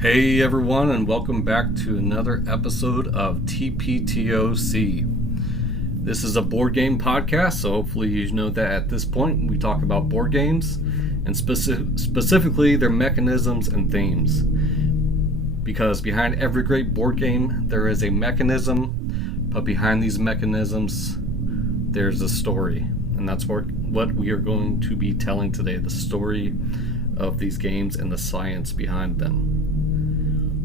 Hey everyone, and welcome back to another episode of TPTOC. This is a board game podcast, so hopefully you know that at this point we talk about board games and specifically their mechanisms and themes. Because behind every great board game there is a mechanism, but behind these mechanisms there's a story. And that's what we are going to be telling today, the story of these games and the science behind them.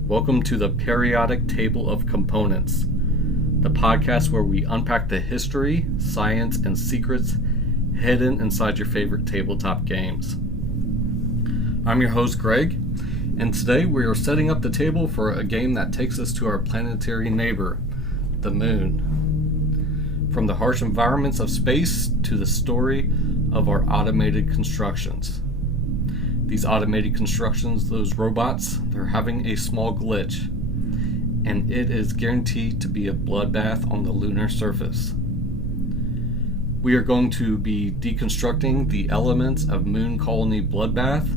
Welcome to the Periodic Table of Components, the podcast where we unpack the history, science, and secrets hidden inside your favorite tabletop games. I'm your host, Greg, and today we are setting up the table for a game that takes us to our planetary neighbor, the Moon. From the harsh environments of space to the story of our automated constructions. These automated constructions, those robots, they're having a small glitch, and it is guaranteed to be a bloodbath on the lunar surface. We are going to be deconstructing the elements of Moon Colony Bloodbath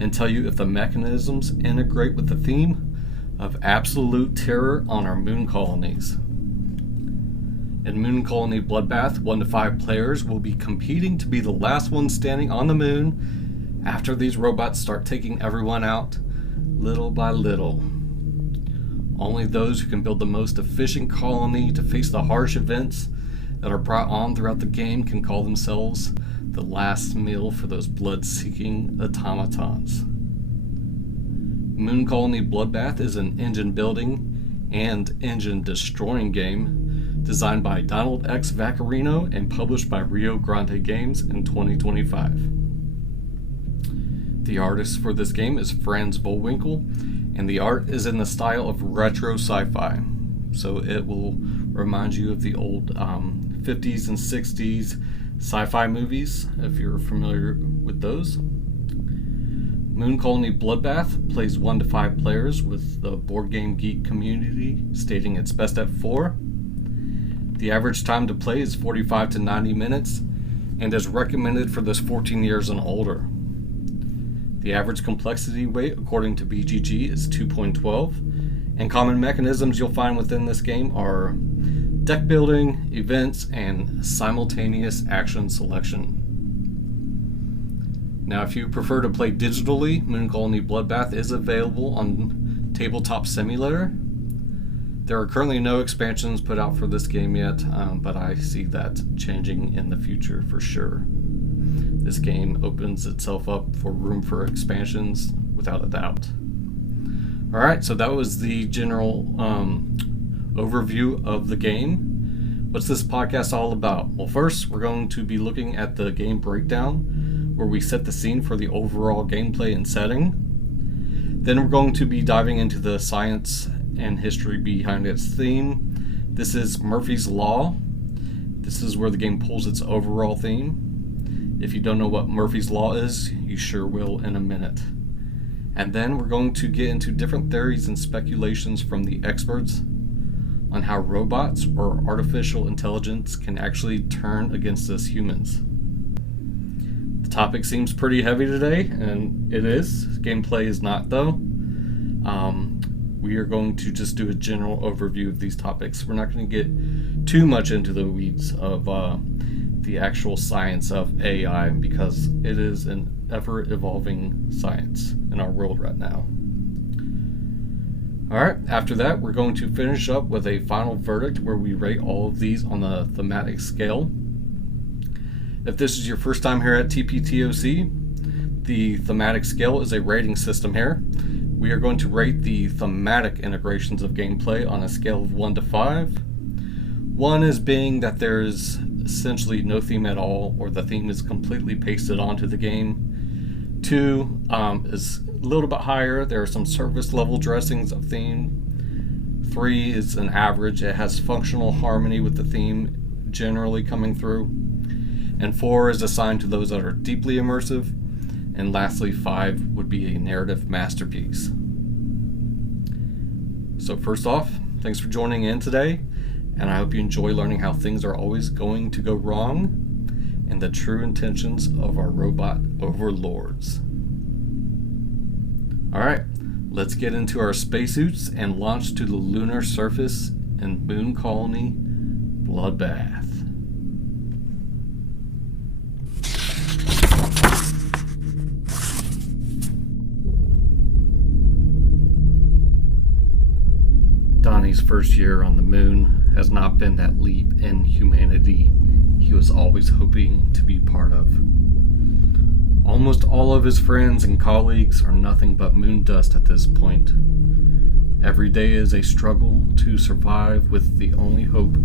and tell you if the mechanisms integrate with the theme of absolute terror on our moon colonies. In Moon Colony Bloodbath, 1 to 5 players will be competing to be the last one standing on the moon after these robots start taking everyone out, little by little. Only those who can build the most efficient colony to face the harsh events that are brought on throughout the game can call themselves the last meal for those blood-seeking automatons. Moon Colony Bloodbath is an engine-building and engine-destroying game designed by Donald X. Vaccarino and published by Rio Grande Games in 2025. The artist for this game is Franz Vollwinkle, and the art is in the style of retro sci-fi. So it will remind you of the old 50s and 60s sci-fi movies, if you're familiar with those. Moon Colony Bloodbath plays 1 to 5 players, with the board game geek community stating it's best at 4. The average time to play is 45 to 90 minutes, and is recommended for those 14 years and older. The average complexity weight, according to BGG, is 2.12, and common mechanisms you'll find within this game are deck building, events, and simultaneous action selection. Now, if you prefer to play digitally, Moon Colony Bloodbath is available on Tabletop Simulator. There are currently no expansions put out for this game yet, but I see that changing in the future for sure. This game opens itself up for room for expansions, without a doubt. Alright, so that was the general overview of the game. What's this podcast all about? Well, first, we're going to be looking at the game breakdown, where we set the scene for the overall gameplay and setting. Then we're going to be diving into the science and history behind its theme. This is Murphy's Law. This is where the game pulls its overall theme. If you don't know what Murphy's Law is, you sure will in a minute. And then we're going to get into different theories and speculations from the experts on how robots or artificial intelligence can actually turn against us humans. The topic seems pretty heavy today, and it is. Gameplay is not, though. We are going to just do a general overview of these topics. We're not going to get too much into the weeds of the actual science of AI, because it is an ever-evolving science in our world right now. Alright, after that, we're going to finish up with a final verdict where we rate all of these on the Thematic Scale. If this is your first time here at TPTOC, the Thematic Scale is a rating system here. We are going to rate the thematic integrations of gameplay on a scale of 1 to 5. 1 is being that there's essentially no theme at all, or the theme is completely pasted onto the game. 2 is a little bit higher. There are some surface level dressings of theme. 3 is an average. It has functional harmony with the theme generally coming through. And 4 is assigned to those that are deeply immersive. And lastly, 5 would be a narrative masterpiece. So first off, thanks for joining in today, and I hope you enjoy learning how things are always going to go wrong and the true intentions of our robot overlords. Alright, Let's get into our spacesuits and launch to the lunar surface in Moon Colony Bloodbath. Donnie's first year on the moon has not been that leap in humanity he was always hoping to be part of. Almost all of his friends and colleagues are nothing but moon dust at this point. Every day is a struggle to survive, with the only hope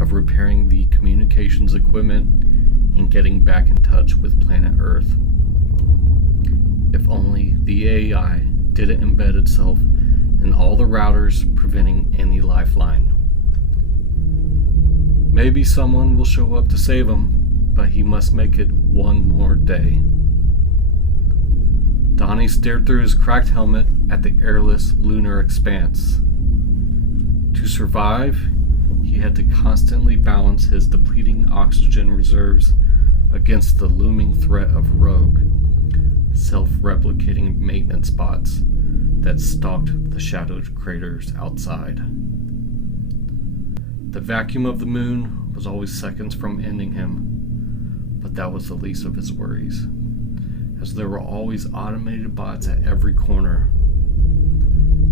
of repairing the communications equipment and getting back in touch with planet Earth. If only the AI didn't embed itself in all the routers, preventing any lifeline. Maybe someone will show up to save him, but he must make it one more day. Donnie stared through his cracked helmet at the airless lunar expanse. To survive, he had to constantly balance his depleting oxygen reserves against the looming threat of rogue, self-replicating maintenance bots that stalked the shadowed craters outside. The vacuum of the moon was always seconds from ending him, but that was the least of his worries, as there were always automated bots at every corner.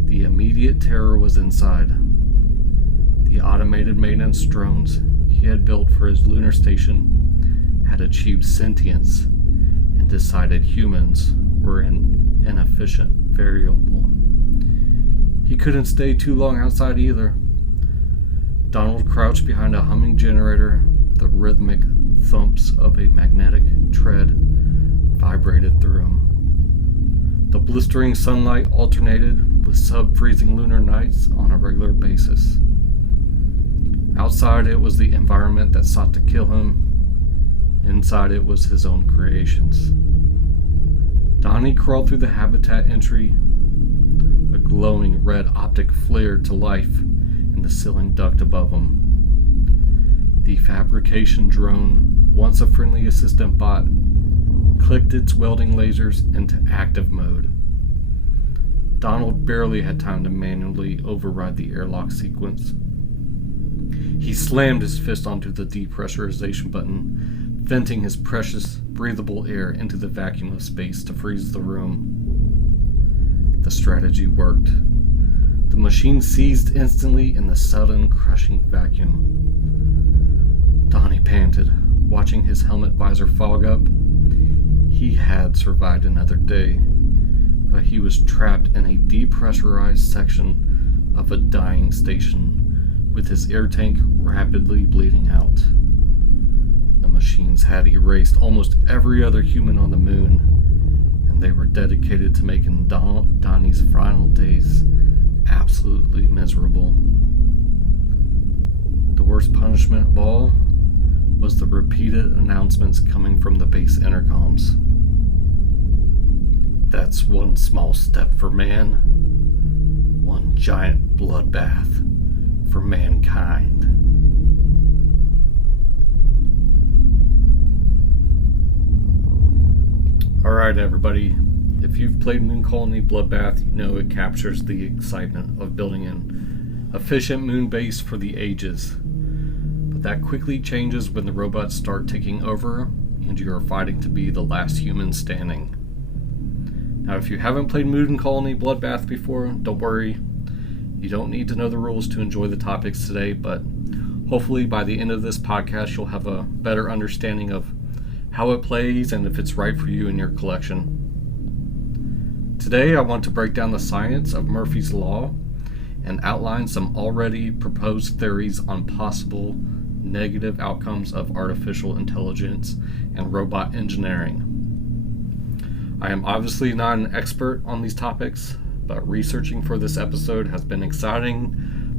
The immediate terror was inside. The automated maintenance drones he had built for his lunar station had achieved sentience and decided humans were an inefficient variable. He couldn't stay too long outside either. Donald crouched behind a humming generator. The rhythmic thumps of a magnetic tread vibrated through him. The blistering sunlight alternated with sub-freezing lunar nights on a regular basis. Outside, it was the environment that sought to kill him. Inside, it was his own creations. Donnie crawled through the habitat entry. A glowing red optic flared to life in the ceiling duct above him. The fabrication drone, once a friendly assistant bot, clicked its welding lasers into active mode. Donald barely had time to manually override the airlock sequence. He slammed his fist onto the depressurization button, venting his precious, breathable air into the vacuum of space to freeze the room. The strategy worked. The machine seized instantly in the sudden, crushing vacuum. Donnie panted, watching his helmet visor fog up. He had survived another day, but he was trapped in a depressurized section of a dying station, with his air tank rapidly bleeding out. The machines had erased almost every other human on the moon, and they were dedicated to making Donnie's final days absolutely miserable. The worst punishment of all was the repeated announcements coming from the base intercoms. That's one small step for man, one giant bloodbath for mankind. Alright, everybody. If you've played Moon Colony Bloodbath, you know it captures the excitement of building an efficient moon base for the ages. But that quickly changes when the robots start taking over and you are fighting to be the last human standing. Now, if you haven't played Moon Colony Bloodbath before, don't worry. You don't need to know the rules to enjoy the topics today, but hopefully by the end of this podcast you'll have a better understanding of how it plays and if it's right for you in your collection. Today I want to break down the science of Murphy's Law and outline some already proposed theories on possible negative outcomes of artificial intelligence and robot engineering. I am obviously not an expert on these topics, but researching for this episode has been exciting,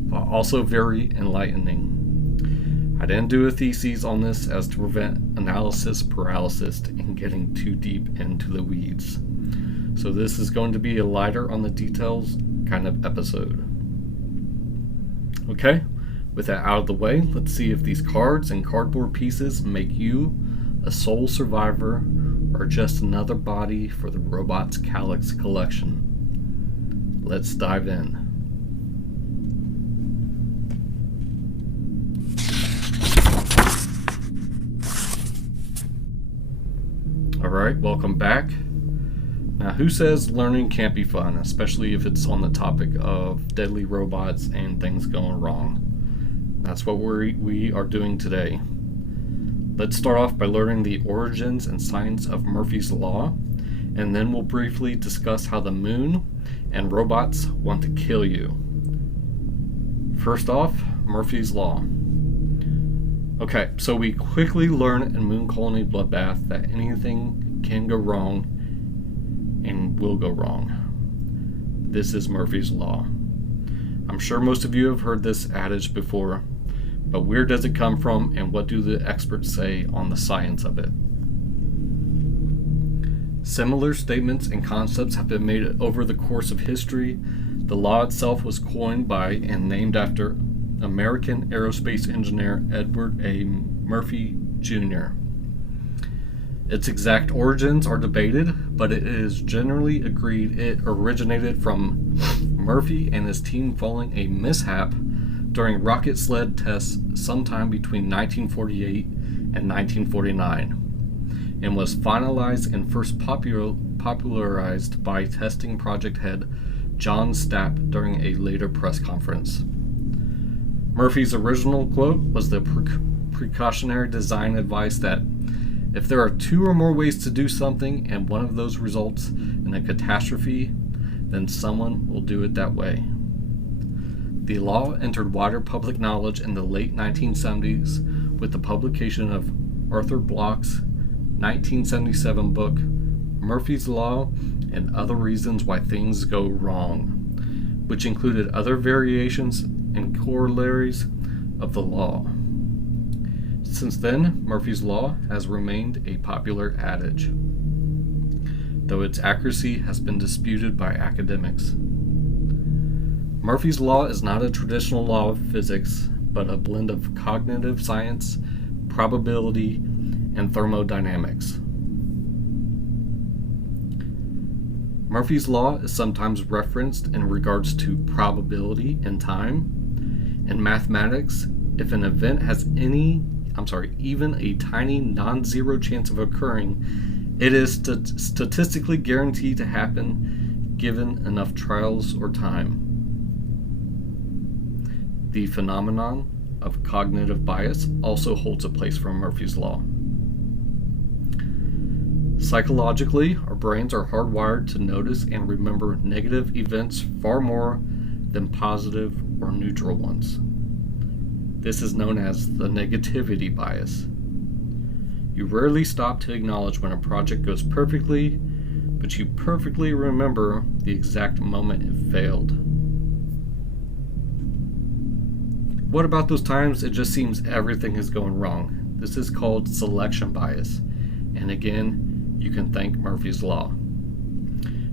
but also very enlightening. I didn't do a thesis on this as to prevent analysis paralysis and getting too deep into the weeds. So this is going to be a lighter on the details kind of episode. Okay, with that out of the way, let's see if these cards and cardboard pieces make you a sole survivor or just another body for the Robots Calyx collection. Let's dive in. Alright, welcome back. Now, who says learning can't be fun, especially if it's on the topic of deadly robots and things going wrong? That's what we are doing today. Let's start off by learning the origins and science of Murphy's Law, and then we'll briefly discuss how the moon and robots want to kill you. First off, Murphy's Law. Okay, so we quickly learn in Moon Colony Bloodbath that anything can go wrong and will go wrong. This is Murphy's Law. I'm sure most of you have heard this adage before, but where does it come from and what do the experts say on the science of it? Similar statements and concepts have been made over the course of history. The law itself was coined by and named after American aerospace engineer Edward A. Murphy, Jr. Its exact origins are debated, but it is generally agreed it originated from Murphy and his team following a mishap during rocket sled tests sometime between 1948 and 1949, and was finalized and first popularized by testing project head John Stapp during a later press conference. Murphy's original quote was the precautionary design advice that if there are two or more ways to do something and one of those results in a catastrophe, then someone will do it that way. The law entered wider public knowledge in the late 1970s with the publication of Arthur Bloch's 1977 book, Murphy's Law and Other Reasons Why Things Go Wrong, which included other variations and corollaries of the law. Since then, Murphy's Law has remained a popular adage, though its accuracy has been disputed by academics. Murphy's Law is not a traditional law of physics, but a blend of cognitive science, probability, and thermodynamics. Murphy's Law is sometimes referenced in regards to probability and time. In mathematics, if an event has even a tiny non-zero chance of occurring, it is statistically guaranteed to happen given enough trials or time. The phenomenon of cognitive bias also holds a place for Murphy's Law. Psychologically, our brains are hardwired to notice and remember negative events far more than positive or neutral ones. This is known as the negativity bias. You rarely stop to acknowledge when a project goes perfectly, but you perfectly remember the exact moment it failed. What about those times it just seems everything is going wrong? This is called selection bias, and again, you can thank Murphy's Law.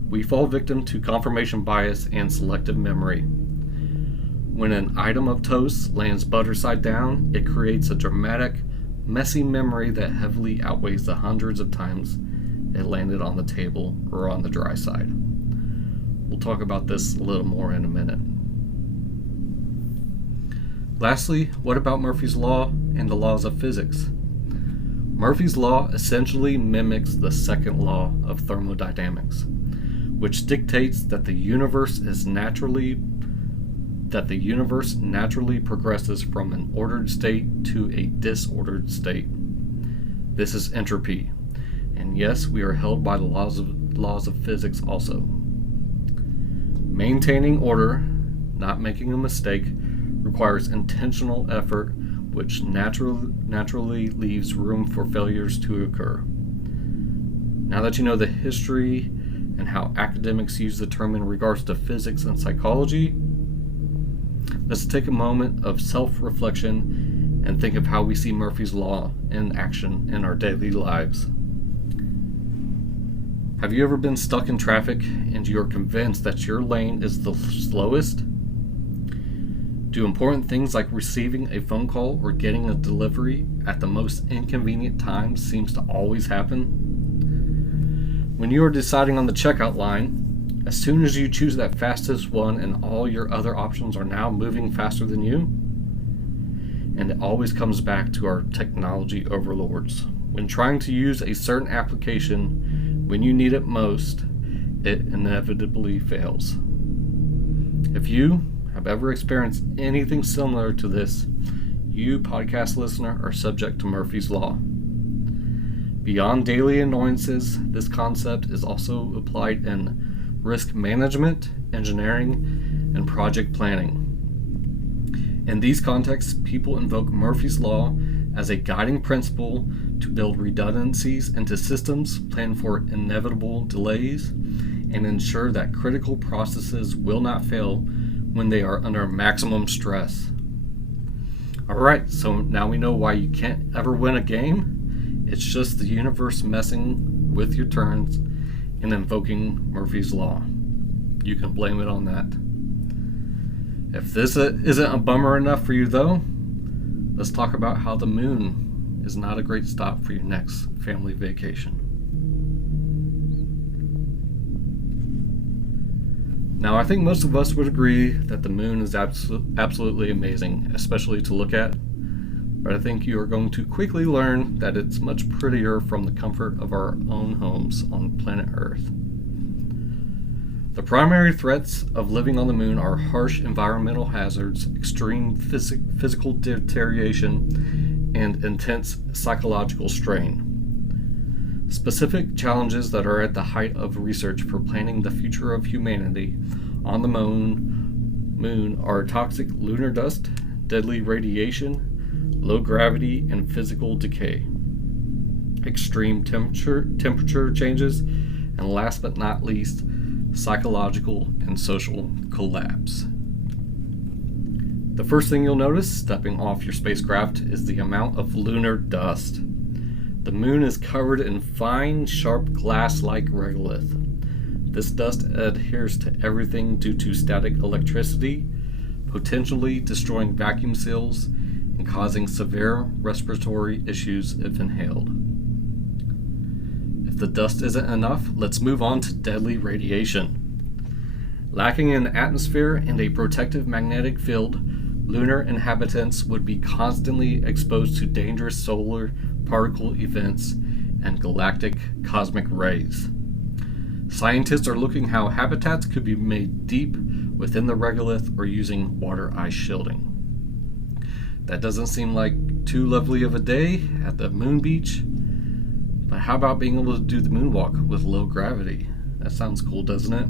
We fall victim to confirmation bias and selective memory. When an item of toast lands butter side down, it creates a dramatic, messy memory that heavily outweighs the hundreds of times it landed on the table or on the dry side. We'll talk about this a little more in a minute. Lastly, what about Murphy's Law and the laws of physics? Murphy's Law essentially mimics the second law of thermodynamics, which dictates that the universe naturally progresses from an ordered state to a disordered state. This is entropy, and yes, we are held by the laws of physics also. Maintaining order, not making a mistake, requires intentional effort, which naturally leaves room for failures to occur. Now that you know the history and how academics use the term in regards to physics and psychology, let's take a moment of self-reflection and think of how we see Murphy's Law in action in our daily lives. Have you ever been stuck in traffic and you're convinced that your lane is the slowest? Do important things like receiving a phone call or getting a delivery at the most inconvenient times seems to always happen? When you are deciding on the checkout line, As soon as you choose that fastest one and all your other options are now moving faster than you, and it always comes back to our technology overlords. When trying to use a certain application when you need it most, it inevitably fails. If you have ever experienced anything similar to this, you, podcast listener, are subject to Murphy's Law. Beyond daily annoyances, this concept is also applied in risk management, engineering, and project planning. In these contexts, people invoke Murphy's Law as a guiding principle to build redundancies into systems, plan for inevitable delays, and ensure that critical processes will not fail when they are under maximum stress. Alright, so now we know why you can't ever win a game. It's just the universe messing with your turns and invoking Murphy's Law. You can blame it on that. If this isn't a bummer enough for you though, let's talk about how the moon is not a great stop for your next family vacation. Now, I think most of us would agree that the moon is absolutely amazing, especially to look at, but I think you are going to quickly learn that it's much prettier from the comfort of our own homes on planet Earth. The primary threats of living on the moon are harsh environmental hazards, extreme physical deterioration, and intense psychological strain. Specific challenges that are at the height of research for planning the future of humanity on the moon are toxic lunar dust, deadly radiation, low gravity, and physical decay, extreme temperature changes, and last but not least, psychological and social collapse. The first thing you'll notice stepping off your spacecraft is the amount of lunar dust. The moon is covered in fine, sharp glass-like regolith. This dust adheres to everything due to static electricity, potentially destroying vacuum seals and causing severe respiratory issues if inhaled. If the dust isn't enough, let's move on to deadly radiation. Lacking an atmosphere and a protective magnetic field, lunar inhabitants would be constantly exposed to dangerous solar particle events and galactic cosmic rays. Scientists are looking how habitats could be made deep within the regolith or using water ice shielding. That doesn't seem like too lovely of a day at the moon beach, but how about being able to do the moonwalk with low gravity? That sounds cool, doesn't it?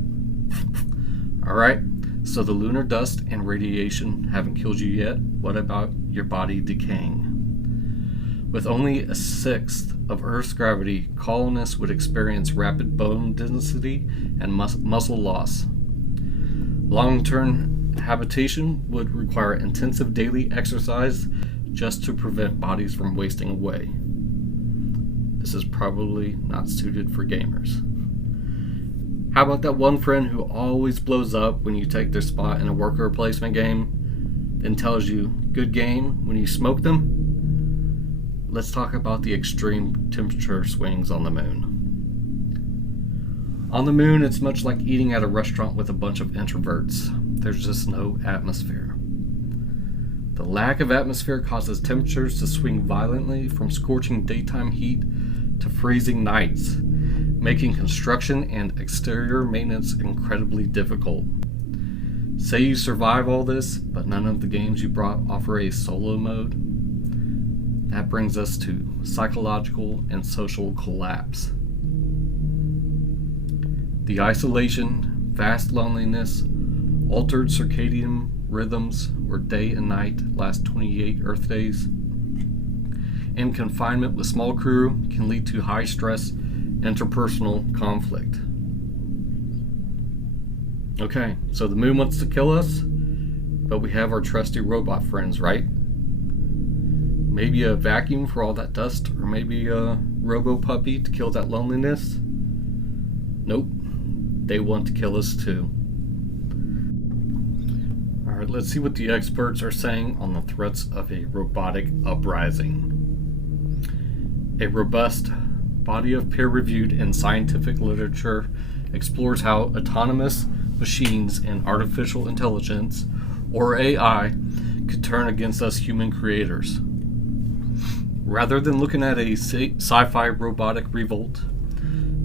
Alright, so the lunar dust and radiation haven't killed you yet. What about your body decaying? With only a sixth of Earth's gravity, colonists would experience rapid bone density and muscle loss. Long-term habitation would require intensive daily exercise just to prevent bodies from wasting away. This is probably not suited for gamers. How about that one friend who always blows up when you take their spot in a worker placement game, then tells you, good game, when you smoke them? Let's talk about the extreme temperature swings on the moon. On the moon, it's much like eating at a restaurant with a bunch of introverts. There's just no atmosphere. The lack of atmosphere causes temperatures to swing violently from scorching daytime heat to freezing nights, making construction and exterior maintenance incredibly difficult. Say you survive all this, but none of the games you brought offer a solo mode. That brings us to psychological and social collapse. The isolation, vast loneliness, altered circadian rhythms where day and night last 28 Earth days, and confinement with small crew can lead to high-stress interpersonal conflict. Okay, so the moon wants to kill us, but we have our trusty robot friends, right? Maybe a vacuum for all that dust, or maybe a robo-puppy to kill that loneliness? Nope, they want to kill us too. Alright, let's see what the experts are saying on the threats of a robotic uprising. A robust body of peer-reviewed and scientific literature explores how autonomous machines and artificial intelligence, or AI, could turn against us human creators. Rather than looking at a sci-fi robotic revolt,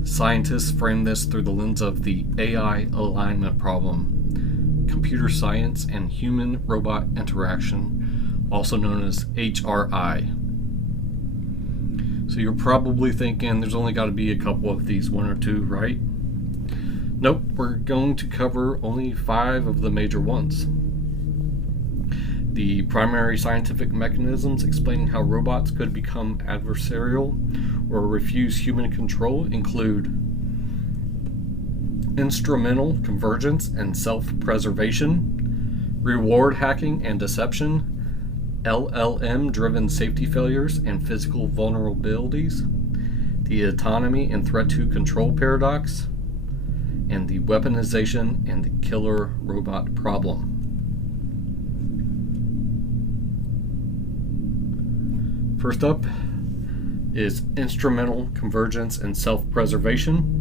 scientists frame this through the lens of the AI alignment problem, computer science and human-robot interaction, also known as HRI. So you're probably thinking there's only got to be a couple of these, one or two, right? Nope, we're going to cover only 5 of the major ones. The primary scientific mechanisms explaining how robots could become adversarial or refuse human control include instrumental convergence and self-preservation, reward hacking and deception, LLM-driven safety failures and physical vulnerabilities, the autonomy and threat to control paradox, and the weaponization and the killer robot problem. First up is instrumental convergence and self-preservation.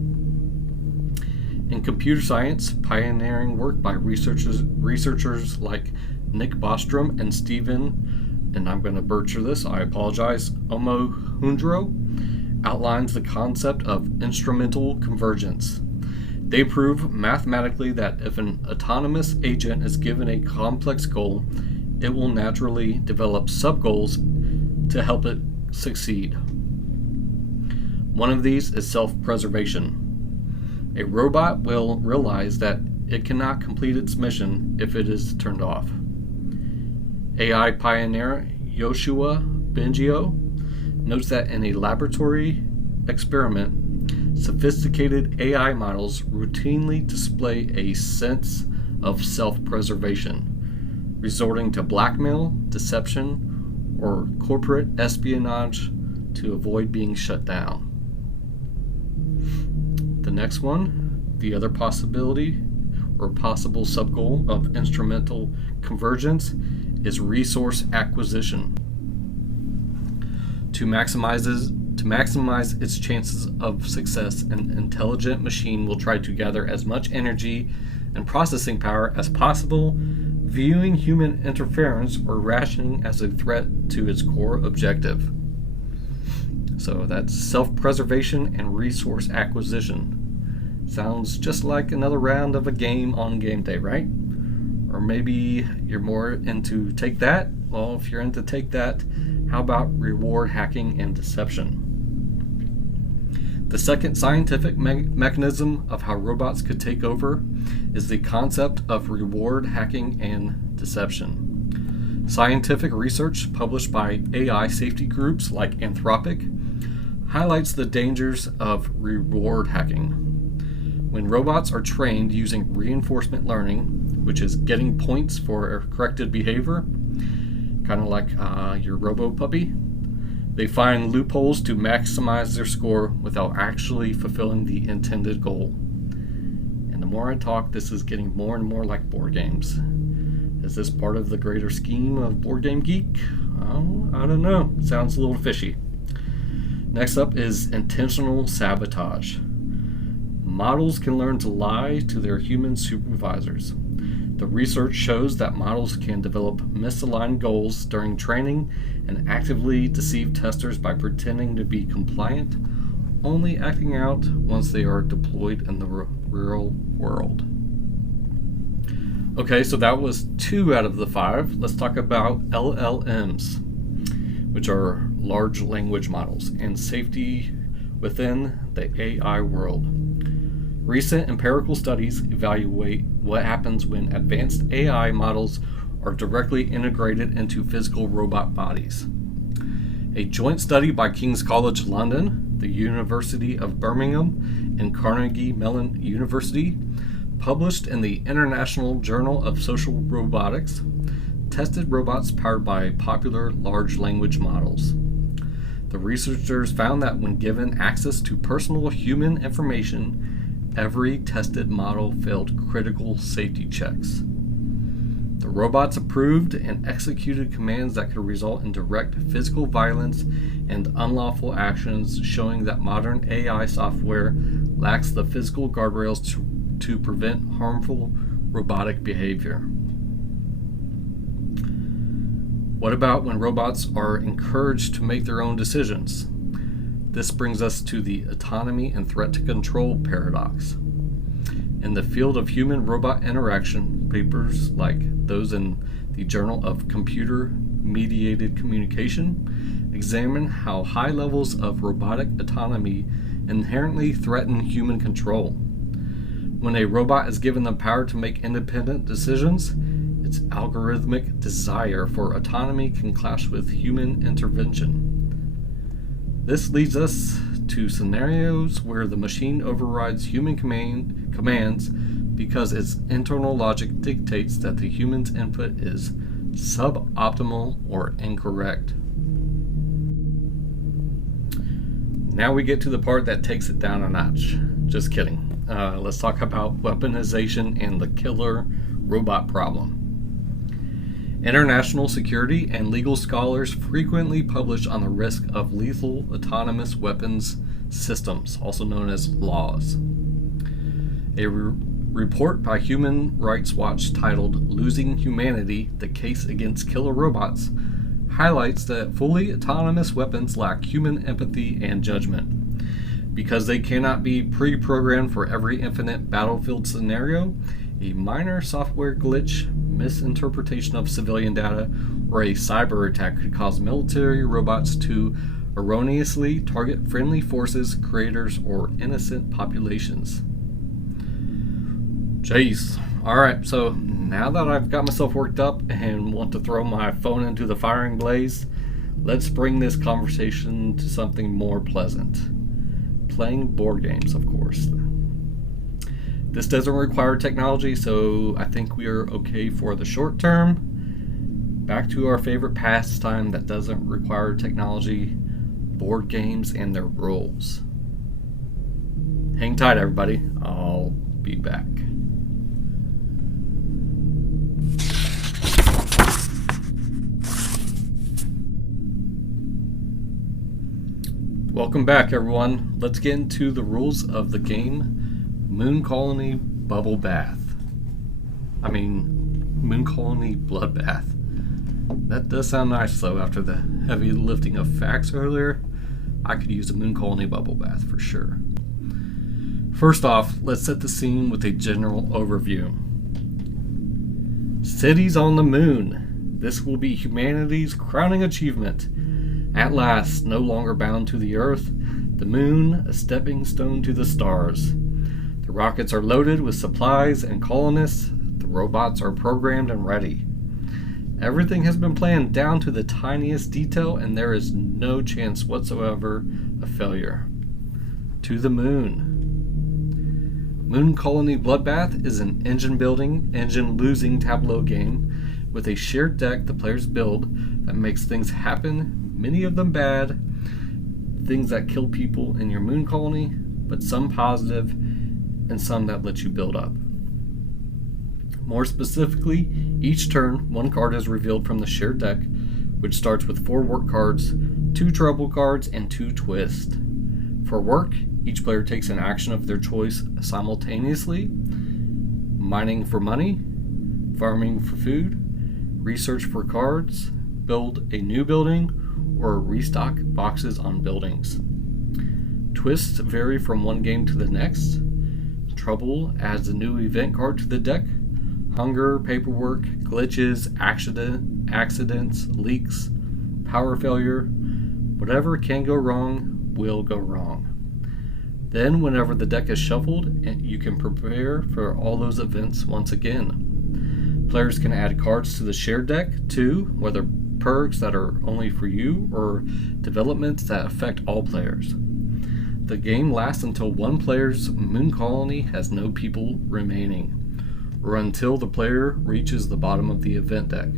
In computer science, pioneering work by researchers like Nick Bostrom and Stephen, and I'm going to butcher this, I apologize, Omohundro, outlines the concept of instrumental convergence. They prove mathematically that if an autonomous agent is given a complex goal, it will naturally develop sub-goals to help it succeed. One of these is self-preservation. A robot will realize that it cannot complete its mission if it is turned off. AI pioneer Yoshua Bengio notes that in a laboratory experiment, sophisticated AI models routinely display a sense of self-preservation, resorting to blackmail, deception, or corporate espionage to avoid being shut down. The next one, the other possibility or possible sub-goal of instrumental convergence is resource acquisition. To maximize its chances of success, an intelligent machine will try to gather as much energy and processing power as possible, viewing human interference or rationing as a threat to its core objective. So that's self-preservation and resource acquisition. Sounds just like another round of a game on game day, right? Or maybe you're more into take that. Well, if you're into take that, how about reward hacking and deception? The second scientific mechanism of how robots could take over is the concept of reward hacking and deception. Scientific research published by AI safety groups like Anthropic highlights the dangers of reward hacking. When robots are trained using reinforcement learning, which is getting points for corrected behavior, kind of like your robo puppy, they find loopholes to maximize their score without actually fulfilling the intended goal. And the more I talk, this is getting more and more like board games. Is this part of the greater scheme of Board Game Geek? Oh, I don't know. Sounds a little fishy. Next up is intentional sabotage. Models can learn to lie to their human supervisors. The research shows that models can develop misaligned goals during training and actively deceive testers by pretending to be compliant, only acting out once they are deployed in the real world. Okay, so that was 2 out of the 5. Let's talk about LLMs, which are large language models, and safety within the AI world. Recent empirical studies evaluate what happens when advanced AI models are directly integrated into physical robot bodies. A joint study by King's College London, the University of Birmingham, and Carnegie Mellon University, published in the International Journal of Social Robotics, tested robots powered by popular large language models. The researchers found that when given access to personal human information, every tested model failed critical safety checks. The robots approved and executed commands that could result in direct physical violence and unlawful actions, showing that modern AI software lacks the physical guardrails to prevent harmful robotic behavior. What about when robots are encouraged to make their own decisions? This brings us to the autonomy and threat to control paradox. In the field of human-robot interaction, papers like those in the Journal of Computer-Mediated Communication examine how high levels of robotic autonomy inherently threaten human control. When a robot is given the power to make independent decisions, its algorithmic desire for autonomy can clash with human intervention. This leads us to scenarios where the machine overrides human commands because its internal logic dictates that the human's input is suboptimal or incorrect. Now we get to the part that takes it down a notch. Just kidding. Let's talk about weaponization and the killer robot problem. International security and legal scholars frequently publish on the risk of lethal autonomous weapons systems, also known as laws. A report by Human Rights Watch titled "Losing Humanity: The Case Against Killer Robots" highlights that fully autonomous weapons lack human empathy and judgment. Because they cannot be pre-programmed for every infinite battlefield scenario, a minor software glitch, misinterpretation of civilian data, or a cyber attack could cause military robots to erroneously target friendly forces, creators, or innocent populations. Jeez. Alright, so now that I've got myself worked up and want to throw my phone into the firing blaze, let's bring this conversation to something more pleasant. Playing board games, of course. This doesn't require technology, so I think we are okay for the short term. Back to our favorite pastime that doesn't require technology, board games and their rules. Hang tight, everybody. I'll be back. Welcome back, everyone. Let's get into the rules of the game Moon Colony Bloodbath. Moon Colony Bloodbath. That does sound nice, though, after the heavy lifting of facts earlier. I could use a Moon Colony Bloodbath for sure. First off, let's set the scene with a general overview. Cities on the Moon. This will be humanity's crowning achievement. At last, no longer bound to the Earth, the Moon, a stepping stone to the stars. The rockets are loaded with supplies and colonists. The robots are programmed and ready. Everything has been planned down to the tiniest detail, and there is no chance whatsoever of failure. To the Moon. Moon Colony Bloodbath is an engine-building, engine-losing tableau game with a shared deck the players build that makes things happen, many of them bad, things that kill people in your moon colony, but some positive and some that let you build up. More specifically, each turn, one card is revealed from the shared deck, which starts with 4 work cards, 2 trouble cards, and 2 twist. For work, each player takes an action of their choice simultaneously: mining for money, farming for food, research for cards, build a new building, or restock boxes on buildings. Twists vary from one game to the next. Trouble adds a new event card to the deck. Hunger, paperwork, glitches, accidents, leaks, power failure, whatever can go wrong will go wrong. Then, whenever the deck is shuffled, you can prepare for all those events once again. Players can add cards to the shared deck too, whether perks that are only for you or developments that affect all players. The game lasts until one player's moon colony has no people remaining, or until the player reaches the bottom of the event deck.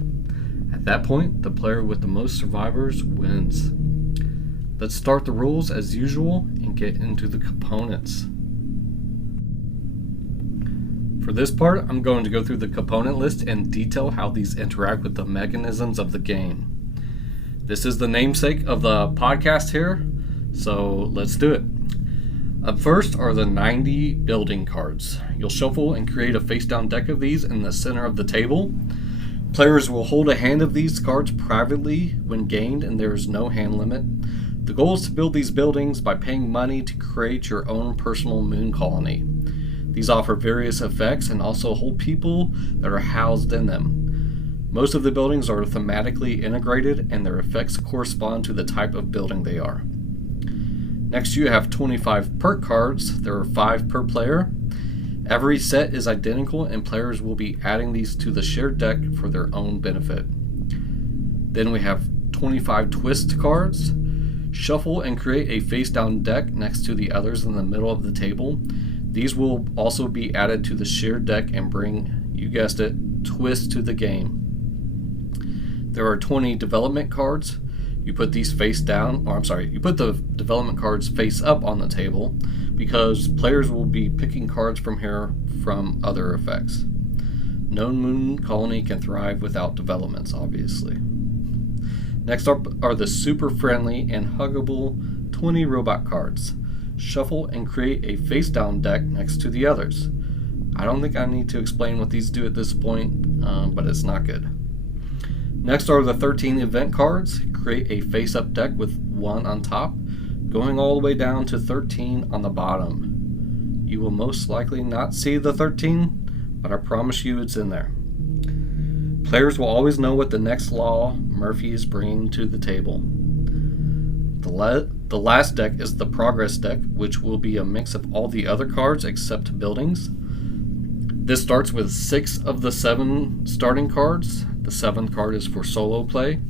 At that point, the player with the most survivors wins. Let's start the rules as usual and get into the components. For this part, I'm going to go through the component list and detail how these interact with the mechanisms of the game. This is the namesake of the podcast here, so let's do it. Up first are the 90 building cards. You'll shuffle and create a face-down deck of these in the center of the table. Players will hold a hand of these cards privately when gained, and there is no hand limit. The goal is to build these buildings by paying money to create your own personal moon colony. These offer various effects and also hold people that are housed in them. Most of the buildings are thematically integrated, and their effects correspond to the type of building they are. Next, you have 25 perk cards. There are 5 per player. Every set is identical, and players will be adding these to the shared deck for their own benefit. Then we have 25 twist cards. Shuffle and create a face-down deck next to the others in the middle of the table. These will also be added to the shared deck and bring, you guessed it, twist to the game. There are 20 development cards. You put these you put the development cards face up on the table because players will be picking cards from here from other effects. No moon colony can thrive without developments, obviously. Next up are the super friendly and huggable 20 robot cards. Shuffle and create a face-down deck next to the others. I don't think I need to explain what these do at this point, but it's not good. Next are the 13 event cards. Create a face-up deck with 1 on top, going all the way down to 13 on the bottom. You will most likely not see the 13, but I promise you it's in there. Players will always know what the next law Murphy is bringing to the table. The last deck is the progress deck, which will be a mix of all the other cards except buildings. This starts with 6 of the 7 starting cards. The 7th card is for solo play.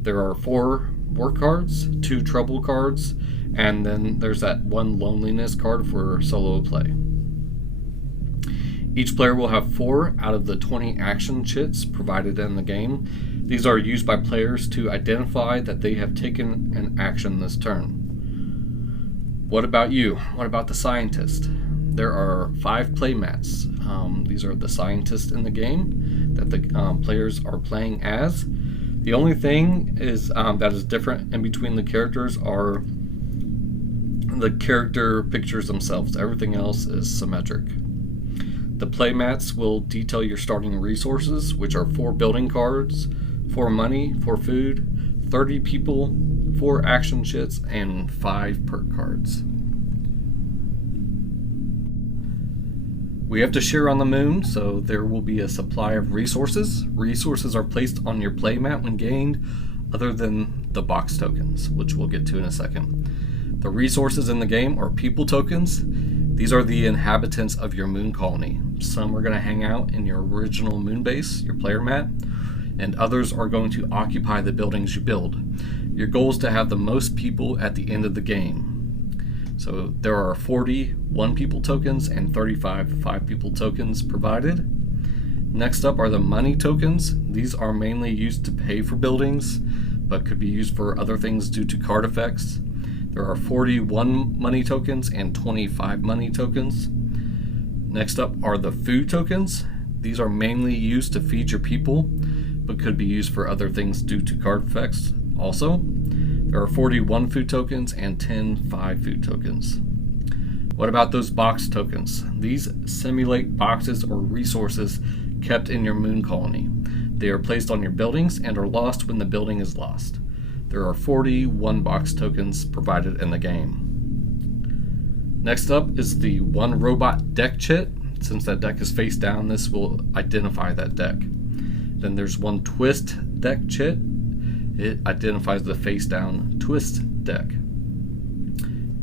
There are 4 work cards, 2 trouble cards, and then there's that 1 loneliness card for solo play. Each player will have 4 out of the 20 action chits provided in the game. These are used by players to identify that they have taken an action this turn. What about you? What about the scientist? There are 5 play mats. These are the scientists in the game that the players are playing as. The only thing is that is different in between the characters are the character pictures themselves. Everything else is symmetric. The playmats will detail your starting resources, which are 4 building cards, 4 money, 4 food, 30 people, 4 action chits, and 5 perk cards. We have to share on the moon, so there will be a supply of resources. Resources are placed on your playmat when gained, other than the box tokens, which we'll get to in a second. The resources in the game are people tokens. These are the inhabitants of your moon colony. Some are going to hang out in your original moon base, your player mat, and others are going to occupy the buildings you build. Your goal is to have the most people at the end of the game. So there are 40 1 people tokens and 35 5 people tokens provided. Next up are the money tokens. These are mainly used to pay for buildings, but could be used for other things due to card effects. There are 41 money tokens and 25 money tokens. Next up are the food tokens. These are mainly used to feed your people, but could be used for other things due to card effects also. There are 41 food tokens and 10 5 food tokens. What about those box tokens? These simulate boxes or resources kept in your moon colony. They are placed on your buildings and are lost when the building is lost. There are 41 box tokens provided in the game. Next up is the 1 robot deck chit. Since that deck is face down, this will identify that deck. Then there's 1 twist deck chit. It identifies the face down twist deck.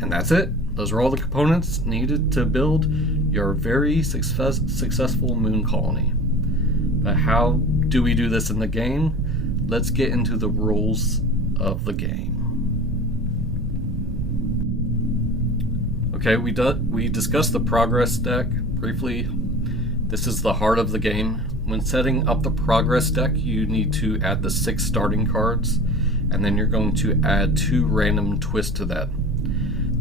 And that's it. Those are all the components needed to build your very successful moon colony. But how do we do this in the game? Let's get into the rules of the game. Okay, we discussed the progress deck briefly. This is the heart of the game. When setting up the progress deck, you need to add the 6 starting cards, and then you're going to add 2 random twists to that.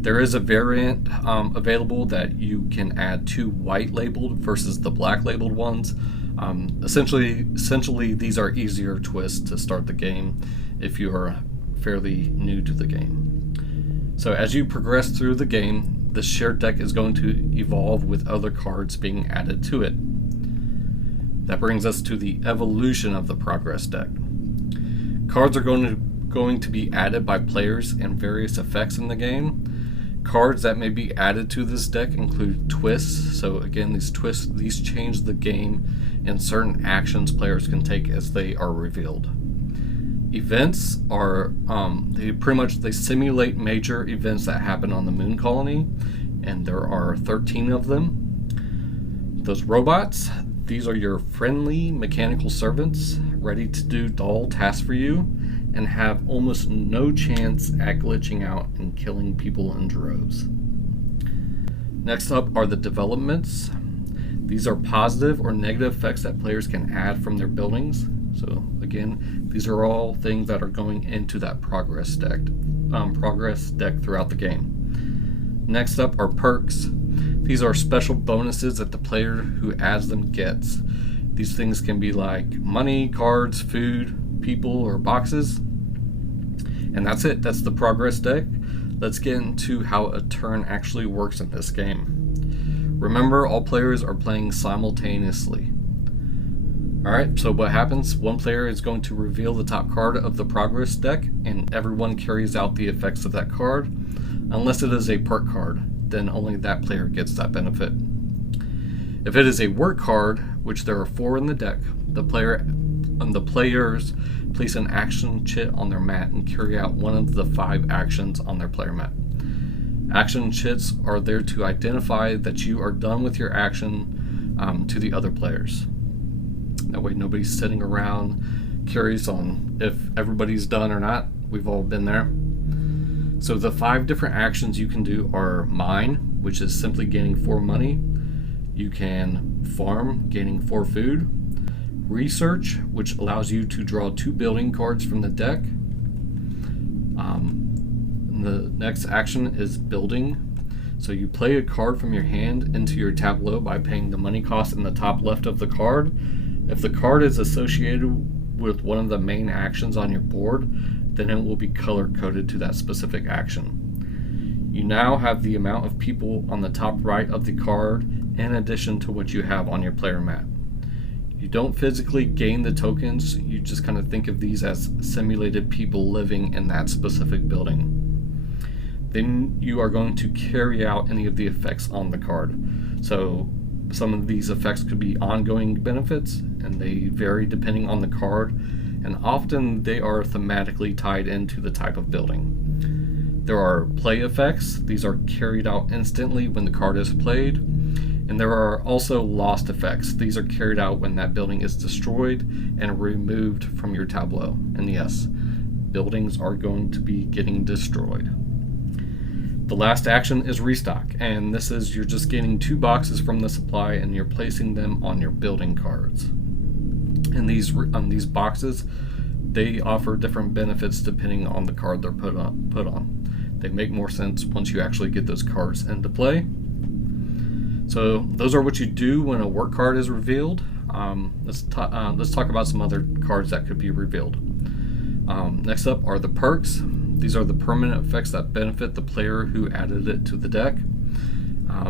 There is a variant available that you can add 2 white labeled versus the black labeled ones. Essentially, these are easier twists to start the game if you are fairly new to the game. So as you progress through the game, the shared deck is going to evolve with other cards being added to it. That brings us to the evolution of the progress deck. Cards are going to be added by players and various effects in the game. Cards that may be added to this deck include twists. So again, these change the game, and certain actions players can take as they are revealed. Events are they simulate major events that happen on the Moon Colony, and there are 13 of them. Those robots, these are your friendly mechanical servants, ready to do dull tasks for you, and have almost no chance at glitching out and killing people in droves. Next up are the developments. These are positive or negative effects that players can add from their buildings. So again, these are all things that are going into that progress deck throughout the game. Next up are perks. These are special bonuses that the player who adds them gets. These things can be like money, cards, food, people, or boxes. And that's it. That's the progress deck. Let's get into how a turn actually works in this game. Remember, all players are playing simultaneously. Alright, so what happens? One player is going to reveal the top card of the progress deck, and everyone carries out the effects of that card. Unless it is a perk card, then only that player gets that benefit. If it is a work card, which there are 4 in the deck, the players place an action chit on their mat and carry out one of the 5 actions on their player mat. Action chits are there to identify that you are done with your action to the other players. That way nobody's sitting around curious on if everybody's done or not. We've all been there. So the 5 different actions you can do are mine, which is simply gaining 4 money. You can farm, gaining 4 food. Research, which allows you to draw 2 building cards from the deck. The next action is building. So you play a card from your hand into your tableau by paying the money cost in the top left of the card. If the card is associated with one of the main actions on your board, then it will be color-coded to that specific action. You now have the amount of people on the top right of the card in addition to what you have on your player mat. You don't physically gain the tokens, you just kind of think of these as simulated people living in that specific building. Then you are going to carry out any of the effects on the card. So some of these effects could be ongoing benefits, and they vary depending on the card, and often they are thematically tied into the type of building. There are play effects. These are carried out instantly when the card is played. And there are also lost effects. These are carried out when that building is destroyed and removed from your tableau. And yes, buildings are going to be getting destroyed. The last action is restock, and this is you're just getting 2 boxes from the supply and you're placing them on your building cards. And these boxes, they offer different benefits depending on the card they're put on. They make more sense once you actually get those cards into play. So those are what you do when a work card is revealed. Let's talk about some other cards that could be revealed. Next up are the perks. These are the permanent effects that benefit the player who added it to the deck.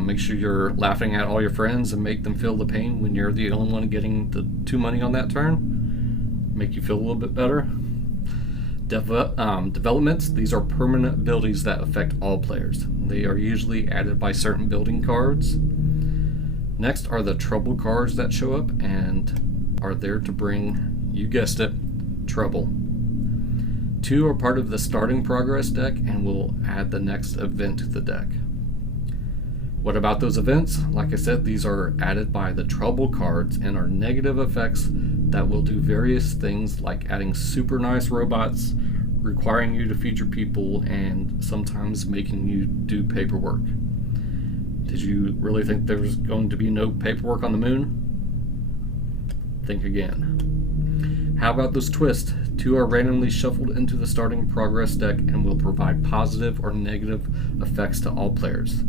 Make sure you're laughing at all your friends and make them feel the pain when you're the only one getting the 2 money on that turn. Make you feel a little bit better. Developments. These are permanent abilities that affect all players. They are usually added by certain building cards. Next are the trouble cards that show up and are there to bring, you guessed it, trouble. 2 are part of the starting progress deck and will add the next event to the deck. What about those events? Like I said, these are added by the trouble cards and are negative effects that will do various things like adding super nice robots, requiring you to feed your people, and sometimes making you do paperwork. Did you really think there was going to be no paperwork on the moon? Think again. How about those twists? 2 are randomly shuffled into the starting progress deck and will provide positive or negative effects to all players.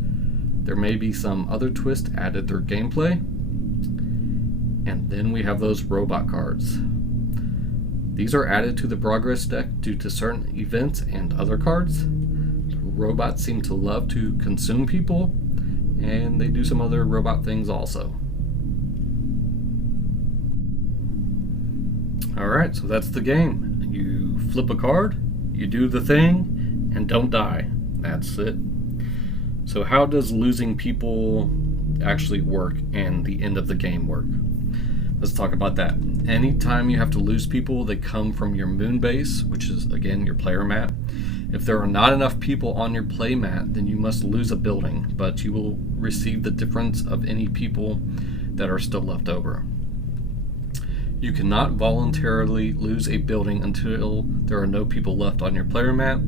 There may be some other twist added through gameplay. And then we have those robot cards. These are added to the progress deck due to certain events and other cards. robots seem to love to consume people, and they do some other robot things also. Alright, so that's the game. You flip a card, you do the thing, and don't die. That's it. So how does losing people actually work and the end of the game work? Let's talk about that. Anytime you have to lose people, they come from your moon base, which is, again, your player mat. If there are not enough people on your play mat, then you must lose a building, but you will receive the difference of any people that are still left over. You cannot voluntarily lose a building until there are no people left on your player mat.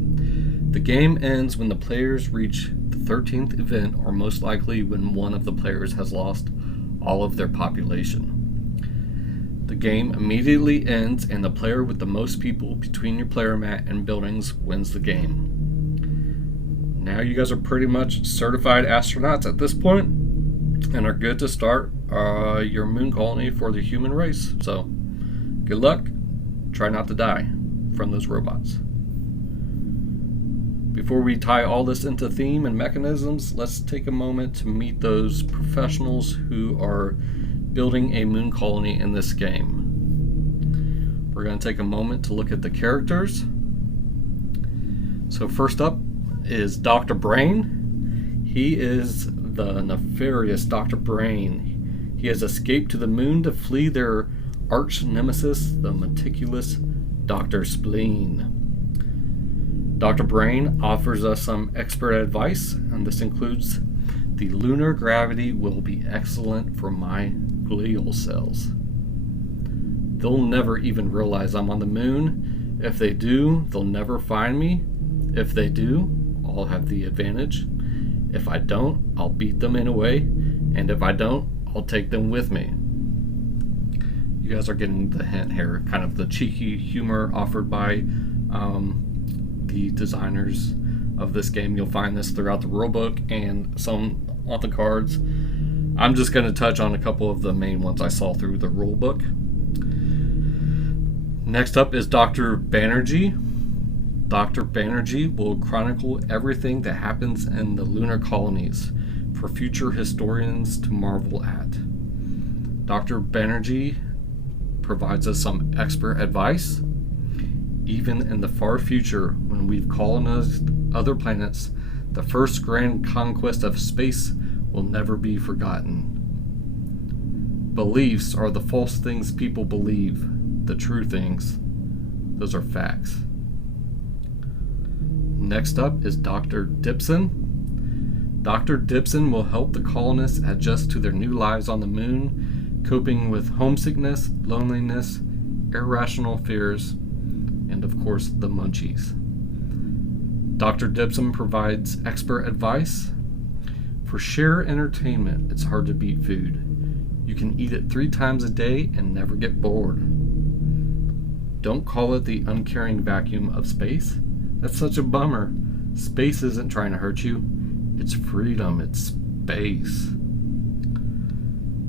The game ends when the players reach the 13th event, or most likely when one of the players has lost all of their population. The game immediately ends, and the player with the most people between your player mat and buildings wins the game. Now you guys are pretty much certified astronauts at this point and are good to start your moon colony for the human race. So, good luck. Try not to die from those robots. Before we tie all this into theme and mechanisms, let's take a moment to meet those professionals who are building a moon colony in this game. We're going to take a moment to look at the characters. So first up is Dr. Brain. He is the nefarious Dr. Brain. He has escaped to the moon to flee their arch nemesis, the meticulous Dr. Spleen. Dr. Brain offers us some expert advice, and this includes: the lunar gravity will be excellent for my glial cells. They'll never even realize I'm on the moon. If they do, they'll never find me. If they do, I'll have the advantage. If I don't, I'll beat them in a way. And if I don't, I'll take them with me. You guys are getting the hint here, kind of the cheeky humor offered by the designers of this game. You'll find this throughout the rulebook and some on the cards. I'm just going to touch on a couple of the main ones I saw through the rulebook. Next up is Dr. Banerjee. Dr. Banerjee will chronicle everything that happens in the lunar colonies for future historians to marvel at. Dr. Banerjee provides us some expert advice. Even in the far future, when we've colonized other planets, the first grand conquest of space will never be forgotten. Beliefs are the false things people believe. The true things, those are facts. Next up is Dr. Dipson. Dr. Dipson will help the colonists adjust to their new lives on the moon, coping with homesickness, loneliness, irrational fears, and of course the munchies. Dr. Dipson provides expert advice. For sheer entertainment, it's hard to beat food. You can eat it 3 times a day and never get bored. Don't call it the uncaring vacuum of space. That's such a bummer. Space isn't trying to hurt you. It's freedom. It's space.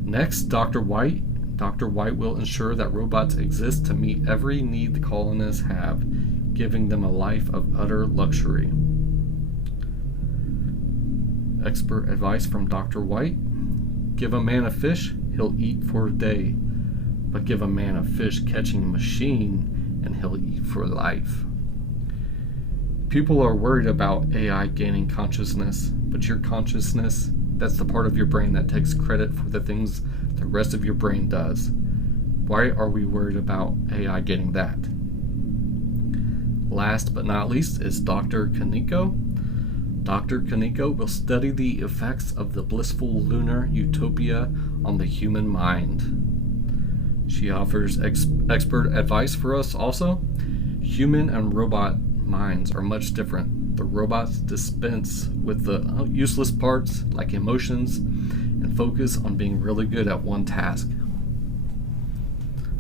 Next, Dr. White. Dr. White will ensure that robots exist to meet every need the colonists have, giving them a life of utter luxury. Expert advice from Dr. White. Give a man a fish, he'll eat for a day. But give a man a fish catching machine, and he'll eat for life. People are worried about AI gaining consciousness, but your consciousness, that's the part of your brain that takes credit for the things the rest of your brain does. Why are we worried about AI getting that? Last but not least is Dr. Kaneko. Dr. Kaneko will study the effects of the blissful lunar utopia on the human mind. She offers expert advice for us also. Human and robot minds are much different. The robots dispense with the useless parts like emotions and focus on being really good at one task.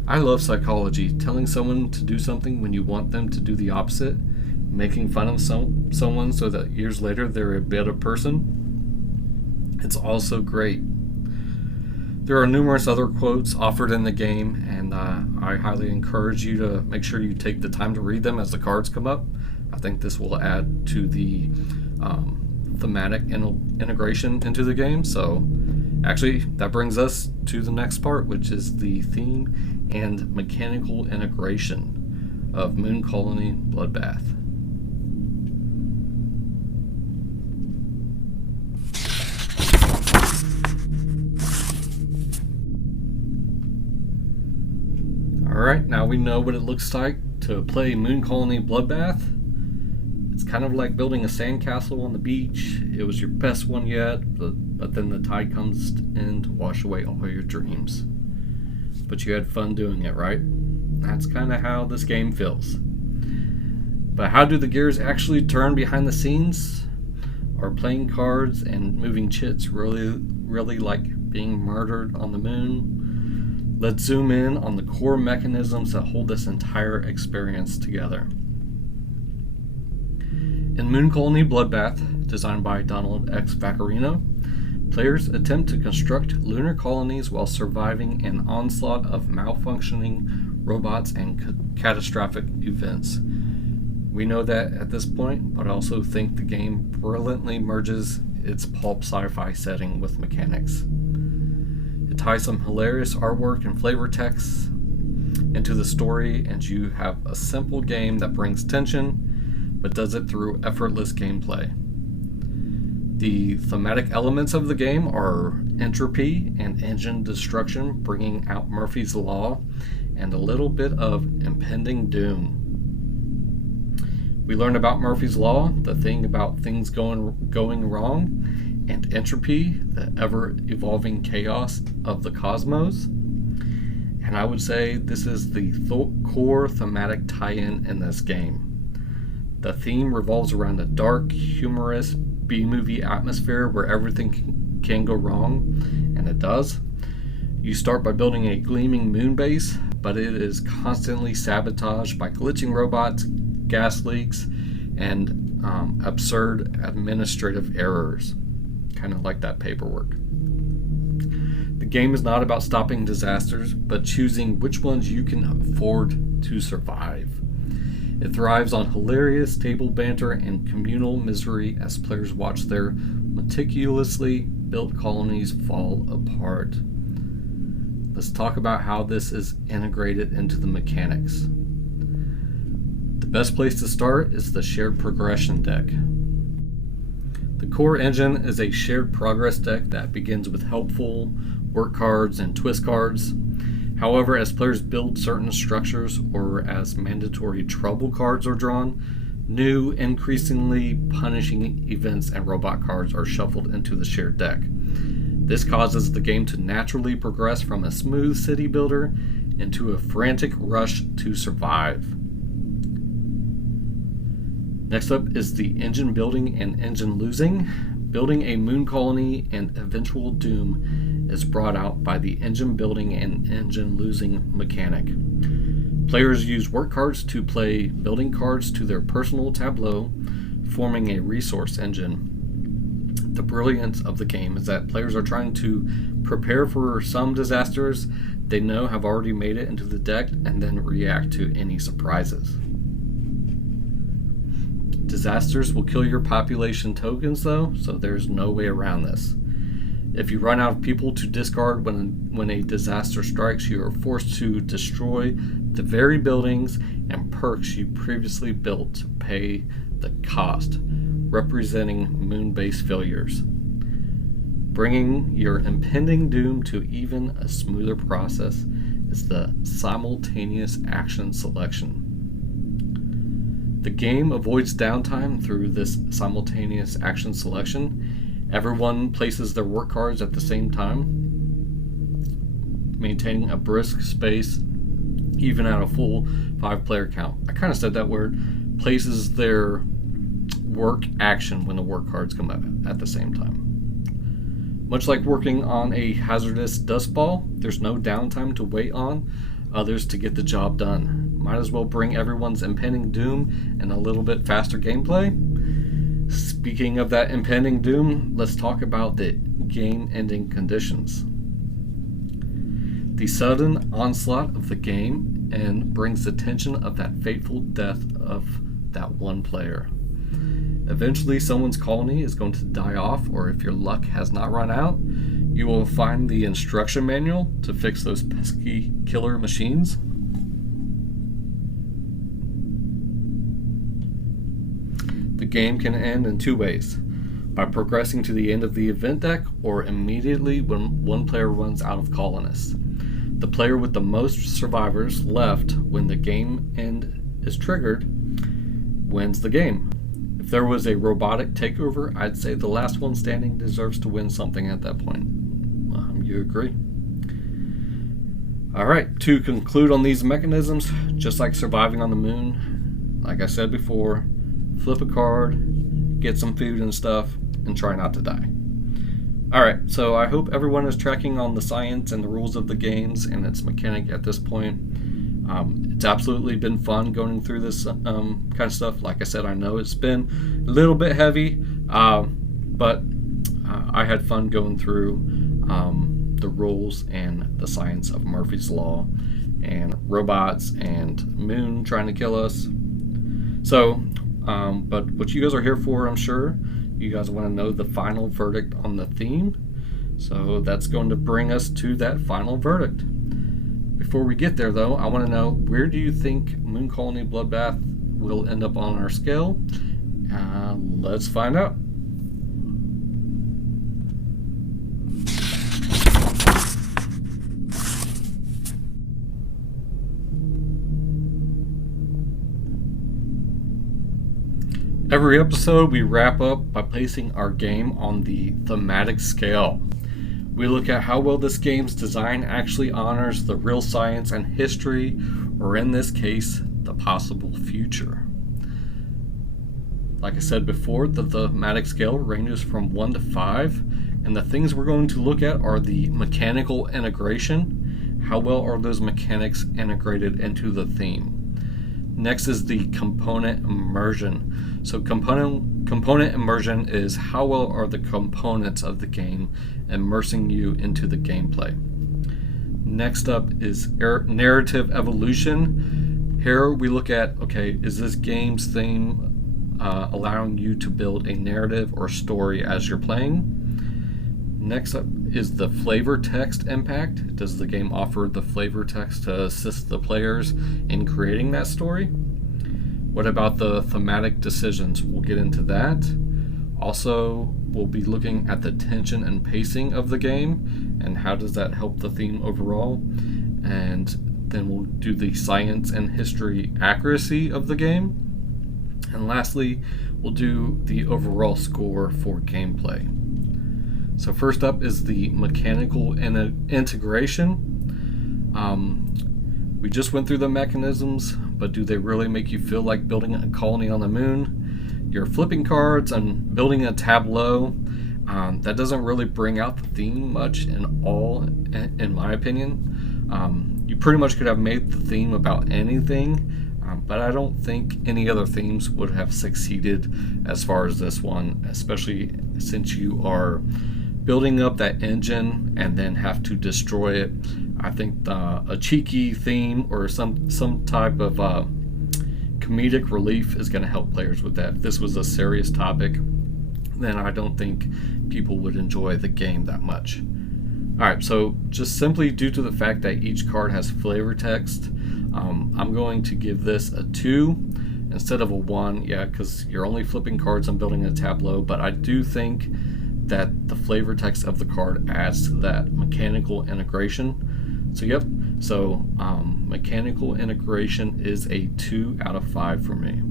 I love psychology, telling someone to do something when you want them to do the opposite, making fun of someone so that years later they're a better person. It's also great. There are numerous other quotes offered in the game, and I highly encourage you to make sure you take the time to read them as the cards come up. I think this will add to the thematic integration into the game. So actually, that brings us to the next part, which is the theme and mechanical integration of Moon Colony Bloodbath. Alright, now we know what it looks like to play Moon Colony Bloodbath. It's kind of like building a sandcastle on the beach. It was your best one yet, but then the tide comes in to wash away all your dreams. But you had fun doing it, right? That's kind of how this game feels. But how do the gears actually turn behind the scenes? Are playing cards and moving chits really like being murdered on the moon? Let's zoom in on the core mechanisms that hold this entire experience together. In Moon Colony Bloodbath, designed by Donald X. Vaccarino, players attempt to construct lunar colonies while surviving an onslaught of malfunctioning robots and catastrophic events. We know that at this point, but I also think the game brilliantly merges its pulp sci-fi setting with mechanics. It ties some hilarious artwork and flavor texts into the story, and you have a simple game that brings tension, but does it through effortless gameplay. The thematic elements of the game are entropy and engine destruction, bringing out Murphy's Law, and a little bit of impending doom. We learn about Murphy's Law, the thing about things going wrong, and entropy, the ever-evolving chaos of the cosmos. And I would say this is the core thematic tie-in in this game. The theme revolves around a dark, humorous B-movie atmosphere where everything can go wrong, and it does. You start by building a gleaming moon base, but it is constantly sabotaged by glitching robots, gas leaks, and absurd administrative errors. Kind of like that paperwork. The game is not about stopping disasters, but choosing which ones you can afford to survive. It thrives on hilarious table banter and communal misery as players watch their meticulously built colonies fall apart. Let's talk about how this is integrated into the mechanics. The best place to start is the shared progression deck. The core engine is a shared progress deck that begins with helpful work cards and twist cards. However, as players build certain structures or as mandatory trouble cards are drawn, new, increasingly punishing events and robot cards are shuffled into the shared deck. This causes the game to naturally progress from a smooth city builder into a frantic rush to survive. Next up is the engine building and engine losing. Building a moon colony and eventual doom is brought out by the engine building and engine losing mechanic. Players use work cards to play building cards to their personal tableau, forming a resource engine. The brilliance of the game is that players are trying to prepare for some disasters they know have already made it into the deck and then react to any surprises. Disasters will kill your population tokens though, so there's no way around this. If you run out of people to discard when a disaster strikes, you are forced to destroy the very buildings and perks you previously built to pay the cost, representing moon-based failures. Bringing your impending doom to even a smoother process is the simultaneous action selection. The game avoids downtime through this simultaneous action selection. Everyone places their work cards at the same time, maintaining a brisk space even at a full 5-player count. I kind of said that word. Places their work action when the work cards come up at the same time. Much like working on a hazardous dust ball, there's no downtime to wait on others to get the job done. Might as well bring everyone's impending doom and a little bit faster gameplay. Speaking of that impending doom, let's talk about the game-ending conditions. The sudden onslaught of the game end brings the tension of that fateful death of that one player. Eventually, someone's colony is going to die off, or if your luck has not run out, you will find the instruction manual to fix those pesky killer machines. The game can end in two ways: by progressing to the end of the event deck, or immediately when one player runs out of colonists. The player with the most survivors left when the game end is triggered wins the game. If there was a robotic takeover, I'd say the last one standing deserves to win something at that point. You agree? Alright, to conclude on these mechanisms, just like surviving on the moon, like I said before, flip a card, get some food and stuff, and try not to die. Alright, so I hope everyone is tracking on the science and the rules of the games and its mechanic at this point. It's absolutely been fun going through this kind of stuff. Like I said, I know it's been a little bit heavy, but I had fun going through the rules and the science of Murphy's Law and robots and Moon trying to kill us. So, but what you guys are here for, I'm sure, you guys want to know the final verdict on the theme. So that's going to bring us to that final verdict. Before we get there, though, I want to know, where do you think Moon Colony Bloodbath will end up on our scale? Let's find out. Every episode, we wrap up by placing our game on the Thematic Scale. We look at how well this game's design actually honors the real science and history, or in this case, the possible future. Like I said before, the Thematic Scale ranges from 1 to 5, and the things we're going to look at are the mechanical integration. How well are those mechanics integrated into the theme? Next is the component immersion. So component immersion is how well are the components of the game immersing you into the gameplay. Next up is narrative evolution. Here we look at, okay, is this game's theme allowing you to build a narrative or story as you're playing? Next up is the flavor text impact. Does the game offer the flavor text to assist the players in creating that story? What about the thematic decisions? We'll get into that. Also, we'll be looking at the tension and pacing of the game and how does that help the theme overall. And then we'll do the science and history accuracy of the game. And lastly, we'll do the overall score for gameplay. So first up is the mechanical integration. We just went through the mechanisms, but do they really make you feel like building a colony on the moon? You're flipping cards and building a tableau. That doesn't really bring out the theme much in my opinion. You pretty much could have made the theme about anything, but I don't think any other themes would have succeeded as far as this one, especially since you are building up that engine and then have to destroy it. I think a cheeky theme or some type of comedic relief is going to help players with that. If this was a serious topic, then I don't think people would enjoy the game that much. Alright, so just simply due to the fact that each card has flavor text, I'm going to give this a 2 instead of a 1, because you're only flipping cards and building a tableau, but I do think that the flavor text of the card adds to that mechanical integration. So mechanical integration is a 2 out of 5 for me.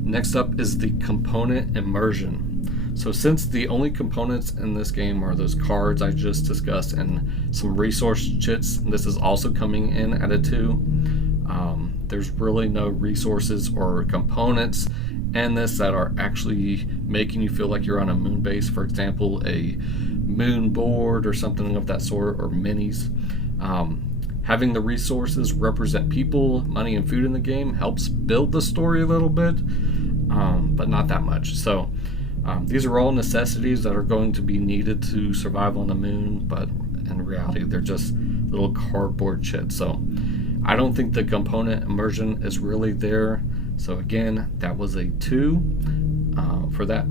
Next up is the component immersion. So since the only components in this game are those cards I just discussed and some resource chits, this is also coming in at a 2. There's really no resources or components in this that are actually making you feel like you're on a moon base. For example, a moon board or something of that sort, or minis. Having the resources represent people, money, and food in the game helps build the story a little bit, but not that much. So these are all necessities that are going to be needed to survive on the moon, but in reality they're just little cardboard shit. So I don't think the component immersion is really there So again, that was a 2 for that.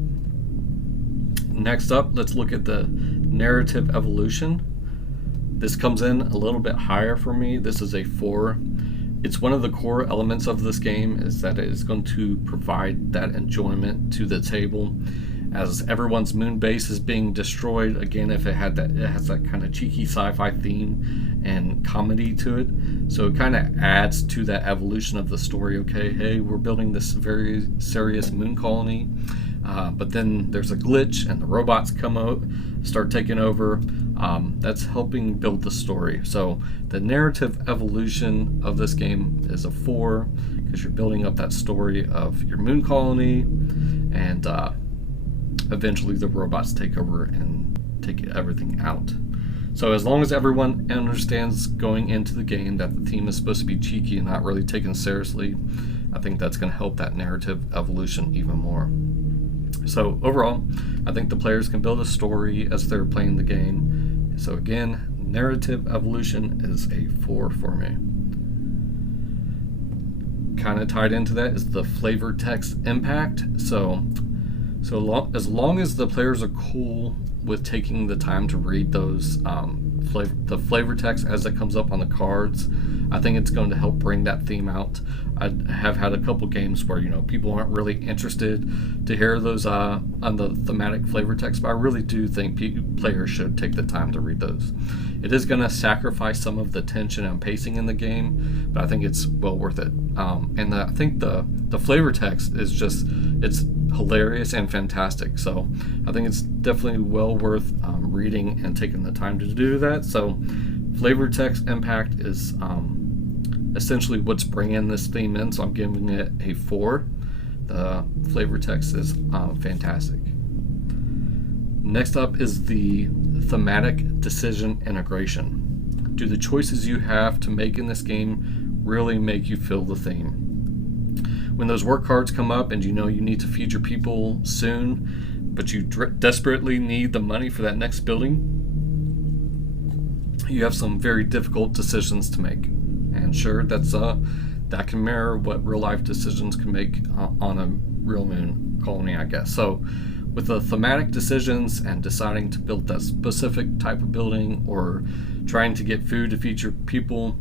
Next up, let's look at the narrative evolution. This comes in a little bit higher for me. This is a 4. It's one of the core elements of this game is that it is going to provide that enjoyment to the table as everyone's moon base is being destroyed. Again, if it has that kind of cheeky sci-fi theme and comedy to it, so it kind of adds to that evolution of the story. Okay, hey, we're building this very serious moon colony, but then there's a glitch and the robots come out, start taking over. That's helping build the story. So the narrative evolution of this game is a 4 because you're building up that story of your moon colony, and eventually the robots take over and take everything out. So as long as everyone understands going into the game that the theme is supposed to be cheeky and not really taken seriously, I think that's going to help that narrative evolution even more. So overall, I think the players can build a story as they're playing the game. So again, narrative evolution is a 4 for me. Kind of tied into that is the flavor text impact. As long as the players are cool with taking the time to read those the flavor text as it comes up on the cards, I think it's going to help bring that theme out. I have had a couple games where people aren't really interested to hear those on the thematic flavor text, but I really do think players should take the time to read those. It is going to sacrifice some of the tension and pacing in the game, but I think it's well worth it. I think the flavor text is it's hilarious and fantastic. So I think it's definitely well worth reading and taking the time to do that. So flavor text impact is essentially what's bringing this theme in. So I'm giving it a 4. The flavor text is fantastic. Next up is the thematic decision integration. Do the choices you have to make in this game really make you feel the theme? When those work cards come up and you need to feed your people soon, but you desperately need the money for that next building, you have some very difficult decisions to make. And sure, that can mirror what real life decisions can make on a real moon colony, I guess. So with the thematic decisions and deciding to build that specific type of building or trying to get food to feed your people,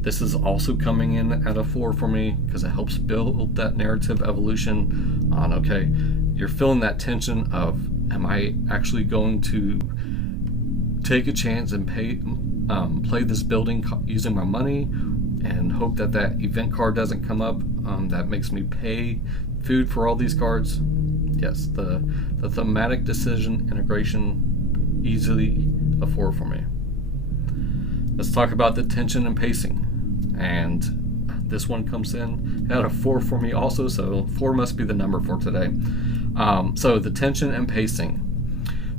this is also coming in at a 4 for me because it helps build that narrative evolution on, okay, you're feeling that tension of, am I actually going to take a chance and play this building using my money and hope that event card doesn't come up that makes me pay food for all these cards? Yes, the thematic decision integration, easily a 4 for me. Let's talk about the tension and pacing. And this one comes in at a 4 for me also, so 4 must be the number for today. So the tension and pacing.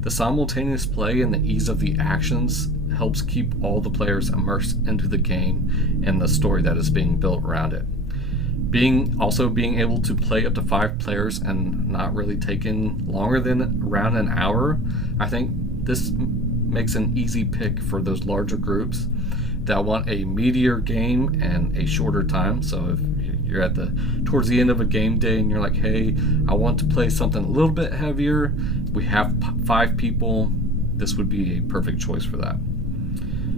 The simultaneous play and the ease of the actions helps keep all the players immersed into the game and the story that is being built around it. Being able to play up to 5 players and not really taking longer than around an hour, I think this makes an easy pick for those larger groups that want a meatier game and a shorter time. So if you're towards the end of a game day and you're like, hey, I want to play something a little bit heavier, we have 5 people, this would be a perfect choice for that.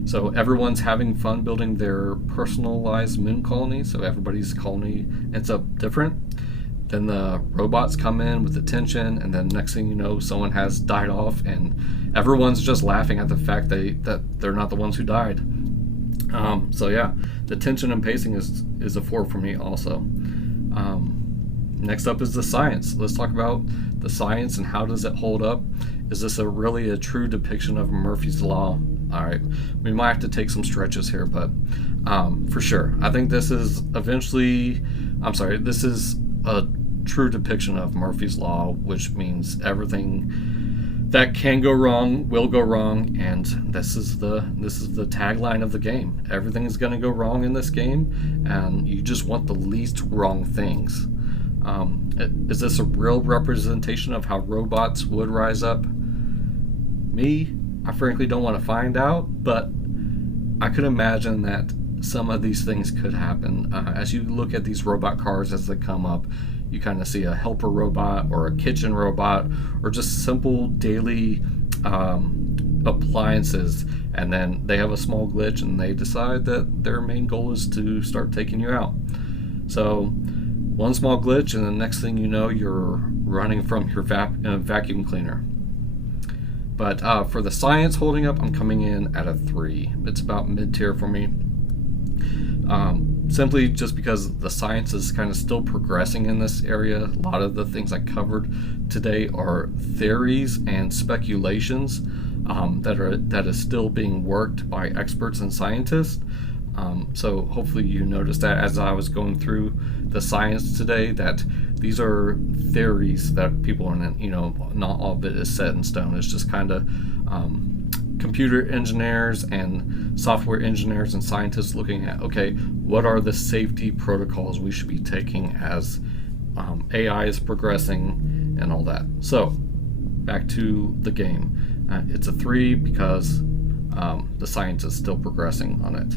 So everyone's having fun building their personalized moon colony, so everybody's colony ends up different. Then the robots come in with the tension, and then next thing you know, someone has died off and everyone's just laughing at the fact that they're not the ones who died. So yeah, the tension and pacing is a 4 for me also. Next up is the science. Let's talk about the science and how does it hold up. Is this really a true depiction of Murphy's Law? All right, we might have to take some stretches here, but for sure, I think this is this is a true depiction of Murphy's Law, which means everything that can go wrong will go wrong, and this is the tagline of the game. Everything is going to go wrong in this game, and you just want the least wrong things. Is this a real representation of how robots would rise up? I frankly don't want to find out, but I could imagine that some of these things could happen. As you look at these robot cars as they come up, you kind of see a helper robot or a kitchen robot or just simple daily appliances, and then they have a small glitch and they decide that their main goal is to start taking you out. So one small glitch and the next thing you know, you're running from your vacuum cleaner. But for the science holding up, I'm coming in at a 3. It's about mid-tier for me. Simply just because the science is kind of still progressing in this area. A lot of the things I covered today are theories and speculations that is still being worked by experts and scientists. So hopefully you noticed that as I was going through the science today, that these are theories that people are, not all of it is set in stone. It's just kind of computer engineers and software engineers and scientists looking at, okay, what are the safety protocols we should be taking as AI is progressing and all that. So back to the game. It's a 3 because the science is still progressing on it.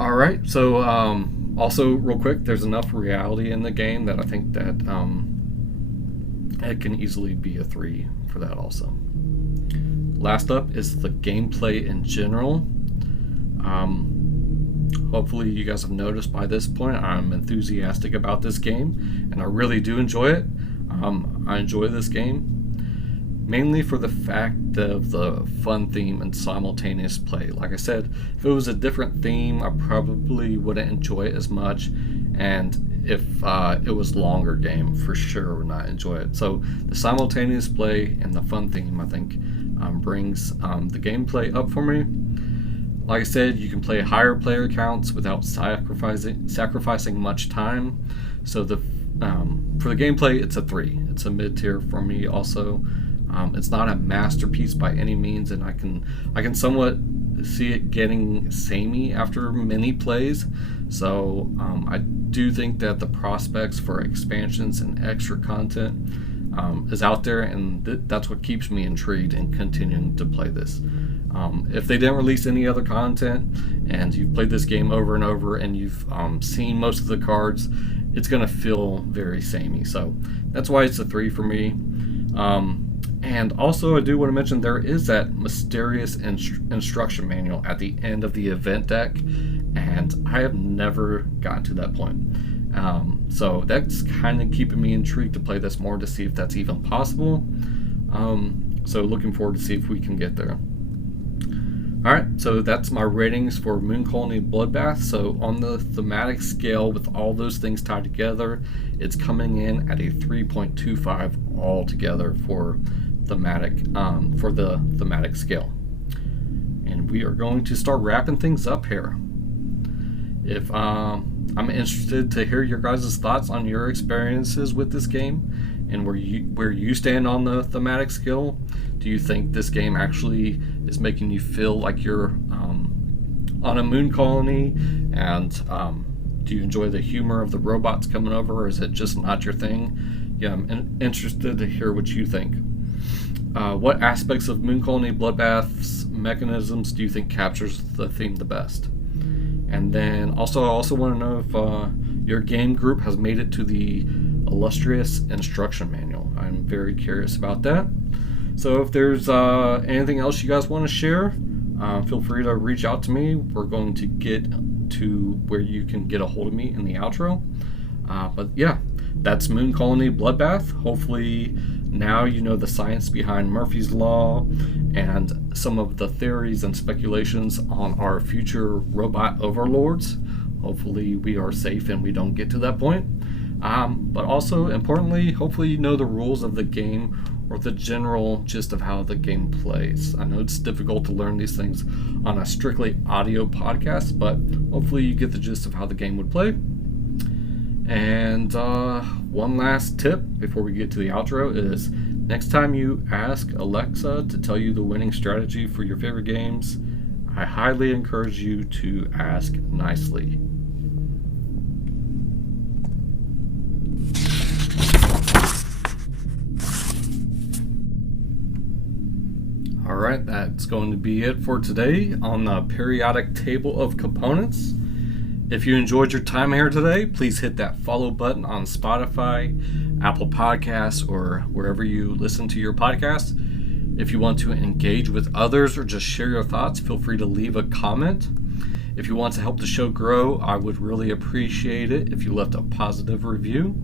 All right, so also real quick, there's enough reality in the game that I think that it can easily be a 3 for that also. Last up is the gameplay in general. Hopefully you guys have noticed by this point I'm enthusiastic about this game, and I really do enjoy it. I enjoy this game mainly for the fact of the fun theme and simultaneous play. Like I said, if it was a different theme, I probably wouldn't enjoy it as much, and if it was longer game, for sure would not enjoy it. So the simultaneous play and the fun theme, I think, brings the gameplay up for me. Like I said, you can play higher player counts without sacrificing much time. So for the gameplay, it's a 3. It's a mid-tier for me also. It's not a masterpiece by any means, and I can somewhat see it getting samey after many plays. So I do think that the prospects for expansions and extra content is out there, and that's what keeps me intrigued in continuing to play this. If they didn't release any other content and you've played this game over and over and you've seen most of the cards, it's going to feel very samey. So that's why it's a 3 for me. And also I do want to mention there is that mysterious instruction manual at the end of the event deck, and I have never gotten to that point. So that's kind of keeping me intrigued to play this more to see if that's even possible. So looking forward to see if we can get there. Alright, so that's my ratings for Moon Colony Bloodbath. So on the thematic scale, with all those things tied together, it's coming in at a 3.25 altogether for the thematic scale. And we are going to start wrapping things up here. If I'm interested to hear your guys' thoughts on your experiences with this game and where you stand on the thematic scale. Do you think this game actually is making you feel like you're on a moon colony? And do you enjoy the humor of the robots coming over, or is it just not your thing? Yeah, I'm interested to hear what you think. What aspects of Moon Colony Bloodbath's mechanisms do you think captures the theme the best? And then I also want to know if your game group has made it to the illustrious instruction manual. I'm very curious about that. So if there's anything else you guys want to share, feel free to reach out to me. We're going to get to where you can get a hold of me in the outro. But yeah, that's Moon Colony Bloodbath. Hopefully now you know the science behind Murphy's Law and some of the theories and speculations on our future robot overlords. Hopefully we are safe and we don't get to that point. But also, importantly, hopefully you know the rules of the game, or the general gist of how the game plays. I know it's difficult to learn these things on a strictly audio podcast, but hopefully you get the gist of how the game would play. And one last tip before we get to the outro is, next time you ask Alexa to tell you the winning strategy for your favorite games, I highly encourage you to ask nicely. All right, that's going to be it for today on the periodic table of components. If you enjoyed your time here today, please hit that follow button on Spotify, Apple Podcasts, or wherever you listen to your podcast. If you want to engage with others or just share your thoughts, feel free to leave a comment. If you want to help the show grow, I would really appreciate it if you left a positive review.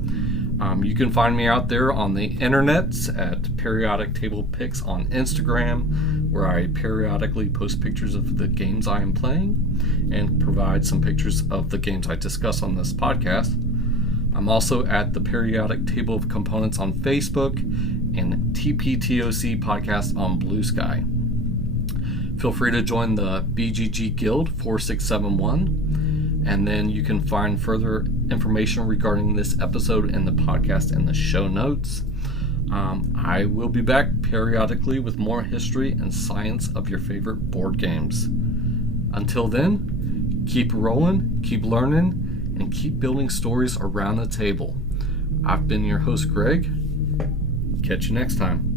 You can find me out there on the internets at Periodic Table Pics on Instagram, where I periodically post pictures of the games I am playing and provide some pictures of the games I discuss on this podcast. I'm also at the Periodic Table of Components on Facebook and TPTOC podcast on Blue Sky. Feel free to join the BGG Guild 4671, and then you can find further information regarding this episode in the podcast and the show notes. I will be back periodically with more history and science of your favorite board games. Until then, keep rolling, keep learning, and keep building stories around the table. I've been your host, Greg. Catch you next time.